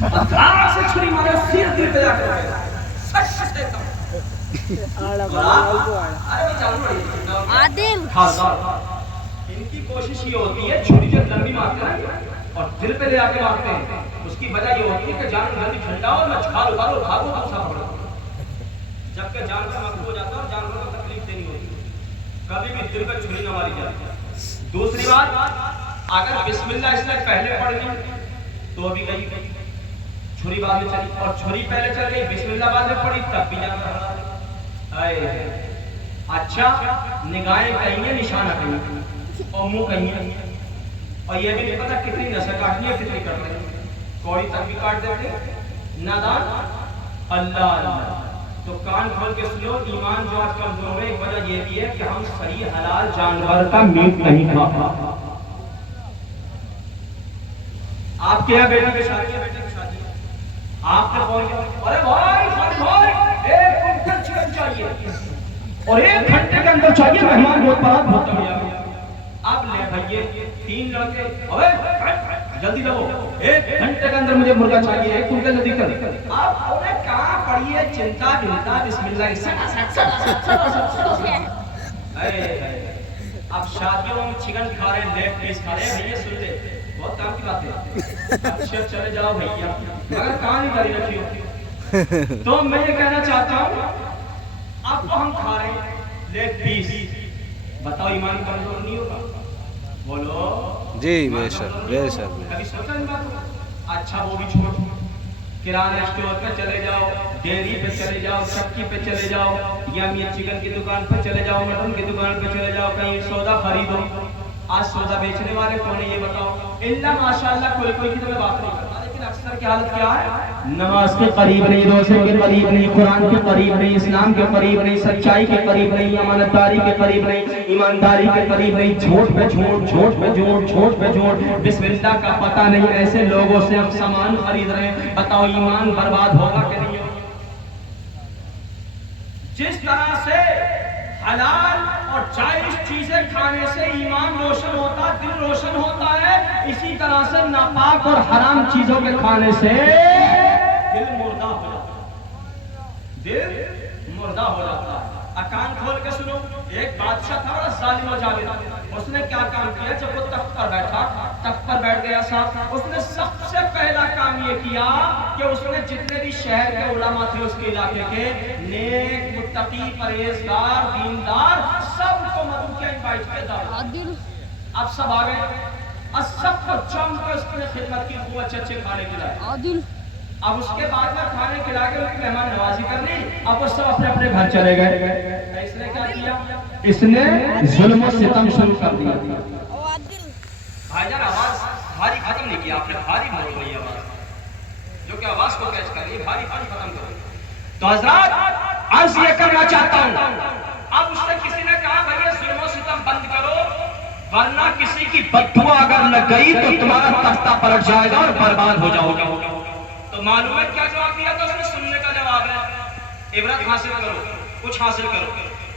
धार से छुरी मारे सिर दिल पे जाकर सच से एकदम आदिल इनकी कोशिश ये होती है छुरी जब लंबी मारते हैं और दिल पे ले आके मारते हैं, उसकी वजह ये होती है कि जान जल्दी ठंडा हो, मैं छाल उतारो भागो दूसरा पकड़ो, जबकि जानवर मकरूह हो जाता है और जानवर को तकलीफ देनी होती है, कभी भी दिल पे छुरी न मारी जाती। दूसरी बात, अगर बिस्मिल्लाह इसने पहले पढ़ ली तो अभी गई छुरी बाद में चली, और छुरी पहले चल गई बिस्मिल्लाह बाद में पढ़ी तब भी जान अच्छा निगाहें कहीं है निशाना कहीं और मुंह कहीं है, और ये भी नहीं पता कितनी नसें काटनी है कितनी करते हैं, कौड़ी तक भी काट देते हैं नादान अल्लाह अल्लाह। तो कान खोल के सुनो, ईमान जो आज कमजोर है एक वजह ये भी है कि हम सही हलाल जानवर का मीट नहीं खाता। आपके यहाँ बेटी की शादी है, बेटे की शादी है, आपने फोन किया अरे भाई एक कुंटल चिकन चाहिए और 1 घंटे के अंदर चाहिए, मेहमान बहुत बड़ा बहुत बढ़िया। अब ले भैया 3 लड़के अबे जल्दी लो 1 घंटे के अंदर मुझे मुर्गा चाहिए 1 कुंटल जल्दी कर। अब उन्हें कहाँ पड़ी है चिंता बिल्ता बिस्मिल्लाह अब शादियों में चिकन खा रहे लेग पीस खा रहे भैया सुन ले बहुत काम की बात है, अच्छा चले जाओ भैया मगर कहाँ नहीं करी रखी हो। तो मैं ये कहना चाहता हूँ अब तो हम खा रहे हैं लेग पीस, बताओ ईमान कमजोर नहीं होगा? बोलो जी बेशक बेशक। कभी सोचा इन बातों को? अच्छा वो भी छोड़ो, किराना स्टोर पे चले जाओ, डेयरी पे चले जाओ, चक्की पे चले जाओ, या मियां चिकन की दुकान पे चले जाओ, मटन की दुकान पे चले जाओ, कहीं सौदा खरीदो। आज सौदा बेचने वाले कौन है ये बताओ? इल्ला माशाअल्लाह कोई कोई की तो मैं बात नहीं करता, लेकिन अक्सर की हालत क्या है? नमाज के करीब नहीं, रोजे के करीब नहीं, कुरान के करीब नहीं, इस्लाम के करीब नहीं, सच्चाई के करीब नहीं, अमानतदारी के करीब नहीं, ईमानदारी के करीब नहीं, झूठ पे झूठ, झूठ पे झूठ, झूठ पे झूठ, बिस्मिल्लाह का पता नहीं, ऐसे लोगों से हम सामान खरीद रहे हैं। बताओ ईमान बर्बाद होगा कि नहीं होगा? जिस तरह से हलाल और जायज चीजें खाने से ईमान रोशन होता, दिल रोशन होता है, इसी तरह से नापाक और हराम चीजों के खाने से दिल मुर्दा हो जाता है, दिल मुर्दा हो जाता है। कान खोल के सुनो, एक बादशाह था बड़ा जालिम और जाबिर, उसने क्या काम किया? जब वो तख्त पर बैठा, तख्त पर बैठ गया साहब, उसने सबसे पहला काम ये किया कि उसने जितने भी शहर के उलमा थे उसके इलाके के, नेक मुत्तकी परहेजगार दीनदार, सबको मधु के इनवाइट किया दावत। अब सब आ गए और सबको जम कर उसने खिदमत की, खूब अच्छे अच्छे खाने खिलाए। अब उसके बाद में खाने खिला के उनकी मेहमान नवाजी कर ली, अब वो सब अपने अपने घर चले गए। इसने क्या किया? इसने जुल्म और सितम शुरू कर दिया। भाईजान आवाज भारी खत्म नहीं किया आपने, भारी बोल रही आवाज, जो कि आवाज को कैच कर रही है, भारी भारी खत्म करो। तो हजरत अर्ज ये करना चाहता हूँ, अब उसने किसी ने कहा भैया जुल्म और सितम बंद करो, वरना किसी की बद्दुआ अगर लग गई तो तुम्हारा तख्ता पलट जाएगा और बर्बाद हो जाओगे। तो मालूम है क्या जवाब दिया था उसने? सुनने का जवाब है, इबरत हासिल करो, कुछ हासिल करो।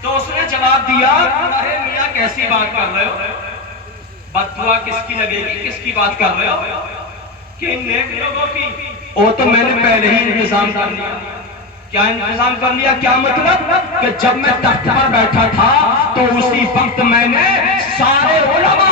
तो उसने जवाब दिया, अरे मियां कैसी बात कर रहे हो, बद्दुआ किसकी लगेगी, किसकी बात कर रहे हो? कि नेक लोगों की। वो तो मैंने पहले ही इंतजाम कर लिया। क्या इंतजाम कर लिया? क्या मतलब? कि जब मैं तख्त पर बैठा था तो उसी वक्त मैंने सारे उलमा